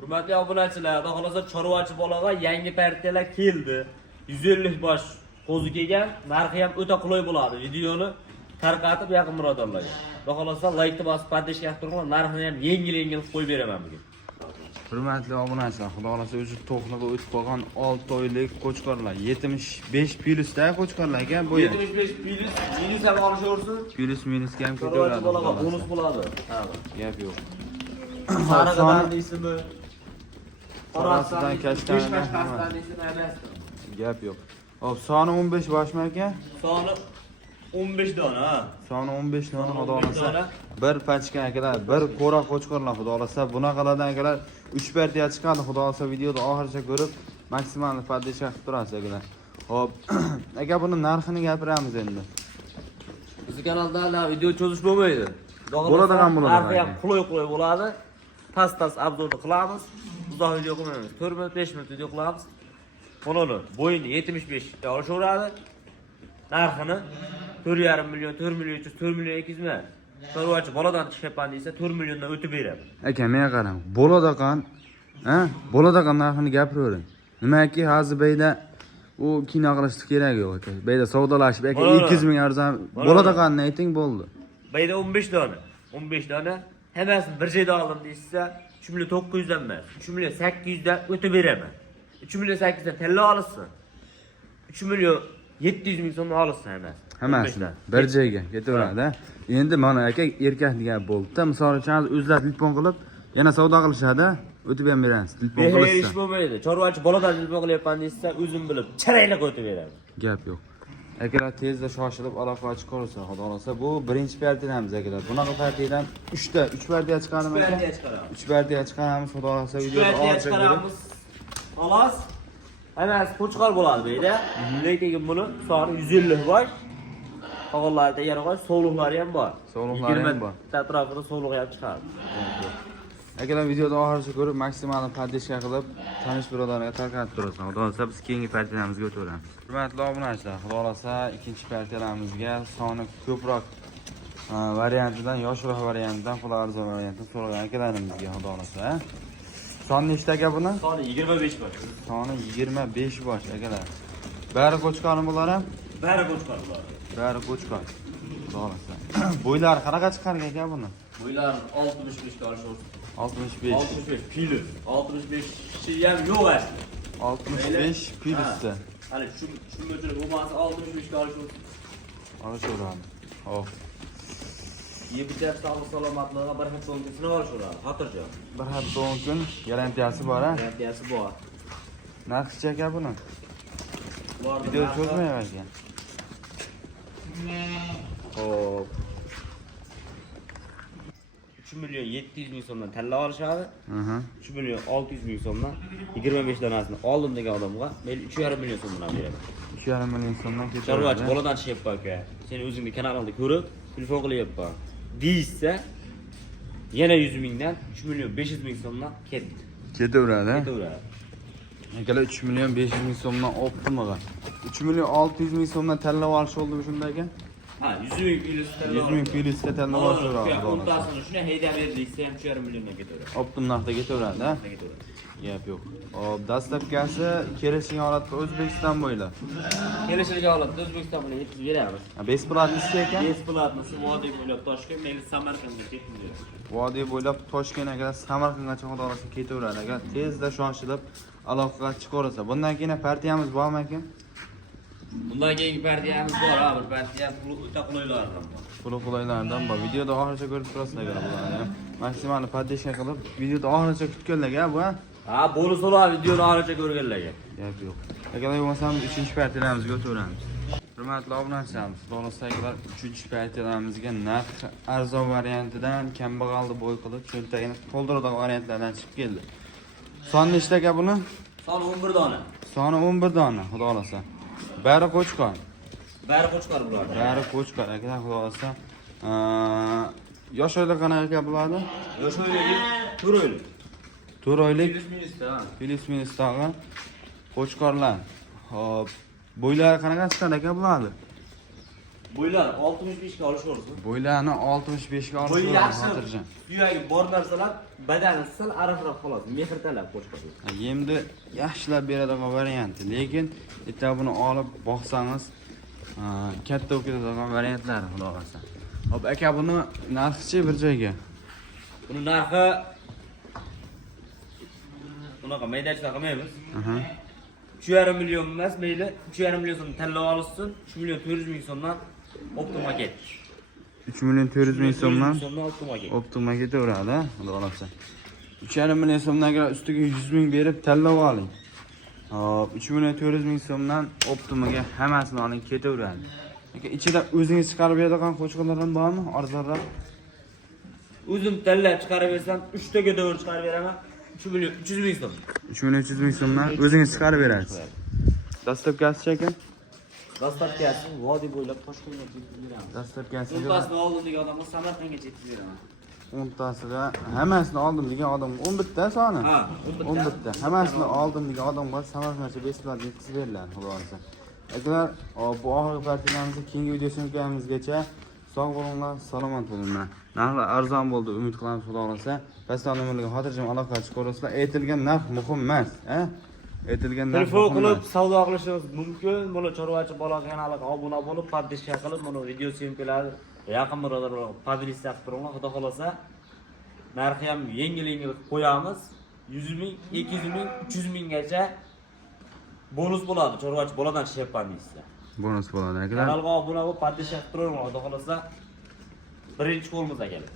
Hurmatli obunachilar, xudo xolasa chorvachi bolaga yangi partiyalar keldi. 150 bosh qo'zi kelgan, narxi ham o'ta qulay bo'ladi. Videoni tarqatib yaqin birodarlarga. Xudo xolasa like bosib podpishka qilib turinglar, narxini ham yengil qo'yib beraman bugun. Hurmatli obunachilar, xudo xolasa o'zi to'qliga o'tib qolgan 6 oylik qo'chqorlar, 75 plyusda qo'chqorlar ekan bu. 75 plyus, minus ham olishaversin. Plyus minusga ham Chorvachi ketaveradi. bolaga bonus bo'ladi. Ha. Gap yo'q. Sariqdan ismi Qorasidan kashtan gap yo'q. Hop, soni 15 boshmi aka? Soni 15 dona. Soni 15 dona xudo xolasa. Bir pachka akalar, bir qo'ra qo'chqorlar xudo xolasa. Bunaqalardan akalar 3 partiya chiqadi xudo xolasa. Videoda oxirigacha ko'rib, maksimal podpishka qilib turasiz akalar. Hop, aka buni narxini gapiramiz endi. Bizning kanalda video cho'zish bo'lmaydi. Bo'ladigan bo'ladi. Narxi ham qulay bo'ladi. Tas obzorni qilamiz. Uzoq video qilmaymiz. 4 minut 5 minut video qilamiz. Bunini bo'yini 75 ta olishaveradi. Narxini 4,5 million, 4 million 300, 4 million 200 ming. Chorvachi boladan chiqyapman desa 4 milliondan o'tib beradi. Aka, menga qarang. Bo'ladigan, bo'ladigan narxini gapiravering. Nimaki hozir beyda u kino qilishni kerak yo'q aka. Beyda savdolashib aka 200 ming arzon bo'ladiganini ayting bo'ldi. Beyda 15 dona. 15 dona hammasini bir joyda oldim deysa 3 million 900 dan emas, 3 million 800 dan o'tib beraman. 3 million 800 dan tilla olsin. 3 million 700 ming so'm olsin Hammasini bir joyga ketaveradi. Endi mana aka erkak degan bo'ldi. Misol uchun o'zlari telefon qilib, yana savdo qilishadi, o'tib ham beramiz. Telefon qilsa. Ish bo'lmaydi. Chorvachi boladan telefon qilyapman desa, o'zim bilib, charayliq o'tib beradi. Gap yo'q. Akalar tezda shoshilib aloqa chiqarsa, xudo xolasa bu birinchi partiyamiz akalar. Bunaqa partiyadan 3 partiya chiqaramiz. 3 partiya chiqaramiz. 3 partiya chiqaramiz, xudo xolasa videoda oxirigacha chiqaramiz. Xolos. Hammasi qo'chqor bo'ladi deydi. Lekin buni soni 150 bosh. Qog'ozlarda yana qo'y, sovliqlari ham bor. Sovliqlari ham bor. Atrofida sovliq ham chiqadi. Akalar videoda oxirigacha ko'rib, maksimal podpishka qilib, tanish birodarlarga tarqatib turasiz. Xudo xolasa biz keyingi partiyamizga o'tamiz. Hurmatli obunachilar, xudo xolasa ikkinchi partiyalamizga soni ko'proq variantidan, yoshroq variantidan, pul arzon variantidan so'ragan akalarimizga xudo xolasa. Soni nechta aka buni? Soni 25 bosh. Soni 25 bosh akalar. Bari qo'chqormi bular ham? Bari qo'chqor bular. Bari qo'chqor. Xudo xolasa. Bo'ylari qanaqa chiqargan aka buni? Bo'ylari 65 ga olishaversin. 65. 65 plyus. 65 ham yo'q aslida. 65 plyusda. Hali shu mo'jil bo'lmasa 65 ga olishaversin. Olishaveradi. Hop. Yebitar salomatligiga bir hafta o'nkisini olishaveradi. Xotirjam. Bir hafta 10 kun garantiyasi bor a? Garantiyasi bor. Narxi aka buni? Video cho'zmayman ekan. Hop. 3 million 700 ming so'mdan talla olishadi. 3 million 600 ming so'mdan 25 donasini oldim degan odamga men 3,5 million so'mdan beraman. 3,5 million so'mdan ketadi. Chorvachi boladan chiqyapman aka. Seni o'zingni kanalingda ko'rib, telefon qilyapman. Deysa yana 100 mingdan 3 million 500 ming so'mdan ketdi. Ketaveradi. Ketaveradi. Akalar 3 million 500 ming so'mdan optimi. 3 million 600 ming so'mdan tanlab olish oldi shunday ekan. Ha, 100 ming plyusda 100 ming plyusda tanlab olish oladi. O'ntasini shuna haydab berdiysa ham 3,5 milliondan ketaveradi. Optim narxda ketaveradi, ha? Gap yo'q. Hop, dastlabkasi kelishgan holatda O'zbekiston bo'ylab. Kelishilgan holatda O'zbekiston bilan yetkazib beramiz. Besplatnisi ekan. Besplatnisi Vodiy bo'ylab Toshkent, men Samarqandga ketdim. Vodiy bo'ylab Toshkentga, Samarqandgacha xudo xolasa ketaveradi. Agar tezda shoshilib aloqaga chiqarsa, bundan keyin partiyamiz bormi ekan? Bundan keyingi partiyamiz bor, ha, bir partiya o'ta qulaylardan bor. Qulaylardan bor. Videoda oxirigacha ko'rib turasiz agar bularni. Maksimal podpishka qilib, videoda oxirigacha kutganlarga bu, ha? Ha, bonus bo'ladi videoni oxirigacha ko'rganlarga. Gap yo'q. Agar bo'lmasam 3-partiyalamizga o'taveramiz. Hurmatli obunachilarimiz, xudo'rozdagilar 3-partiyalamizga narx arzon variantidan kambag'alni bo'y qilib, cho'ntagini to'ldiradigan variantlardan chiqib keldi. Soni nechta aka buni? Soni 11 dona. Soni 11 dona, xudo xolasa. Bari qo'chqor. Bari qo'chqor bular. Bari qo'chqor aka, xudo xolasa. Yosh oylar qanaqa bo'ladi? Yosh oylik 4 oylik. 4 oylik Plyus minusdagi qo'chqorlar. Hop. Bo'ylari qanaqa chiqadi aka bo'ladi? Bo'ylar 65 ga olishaversin. Bo'ylarni 65 ga Bo'yi olib yaxshi. xotirjam. Suyagi bor narsalar badani sal ariqroq xolos. Mehr talab qo'shqasiz. Yemni yaxshilab beradigan varianti, lekin erta buni olib boqsangiz katta bo'lib ketadigan variantlari xudo xolasa. Hop aka buni narxichi bir joyga. Buni narxi bunaqa maydachilar qilmaymiz. 3,5 million emas, mayli 3,5 million so'm tanlab olsin. 3 million 400 ming so'mdan Optima ket. 3 million 400 ming so'mdan Optima ket. Optima ketaveradi, xudo xolasa. 3,5 million so'mdan agar ustiga 100 ming berib tanlab oling. Hop, 3 million 400 ming so'mdan Optimaga hammasini oling ketaveradi. Aka ichida o'zingiz chiqarib beradigan qo'shqalardan bormi? Arzonroq. O'zim tanlab chiqarib bersam 3 taga davr chiqarib beraman. 3 million 300 ming so'm. 3 million 300 ming so'mdan o'zingiz chiqarib berasiz. Dastlabkasi ekan. Dastlabkasi vodiy bo'ylab Toshkentga ketib beraman. Dastlabkasi O'ntasini oldim degan odamga Samarqandga ketib beraman. 10tasiga hammasini oldim degan odam 11 ta soni. Ha, 11 ta. Hammasini oldim degan odamga Samarqandga besplat yetkazib beriladi, xudo xolasa. Akalar, bu oxirgi partiyamizning keyingi videosimizgacha sog' bo'linglar, salomat bo'linglar. Narxlar arzon bo'ldi, umid qilamiz, xudo xolasa. Pastdan nomerlarga xotirjam aloqa chiqarasizlar. Aytilgan narx muhim emas, aytilgan narx. Telefon qilib savdo qilishingiz mumkin. Buni chorvachi bola kanaliga obuna bo'lib, podpishka qilib, buni video syomkalarni yaqin birodarlar podlistga qilib turinglar, xudo xolasa. Narxi ham yengil-yengil qo'yamiz. 100 ming, 200 ming, 300 minggacha bonus bo'ladi. Chorvachi boladan sheppan deysiz. Bonus bo'ladi, akalar. Kanalga obuna bo'lib, podpishka qilib turinglar, xudo xolasa. Birinchi qo'limiz akalar.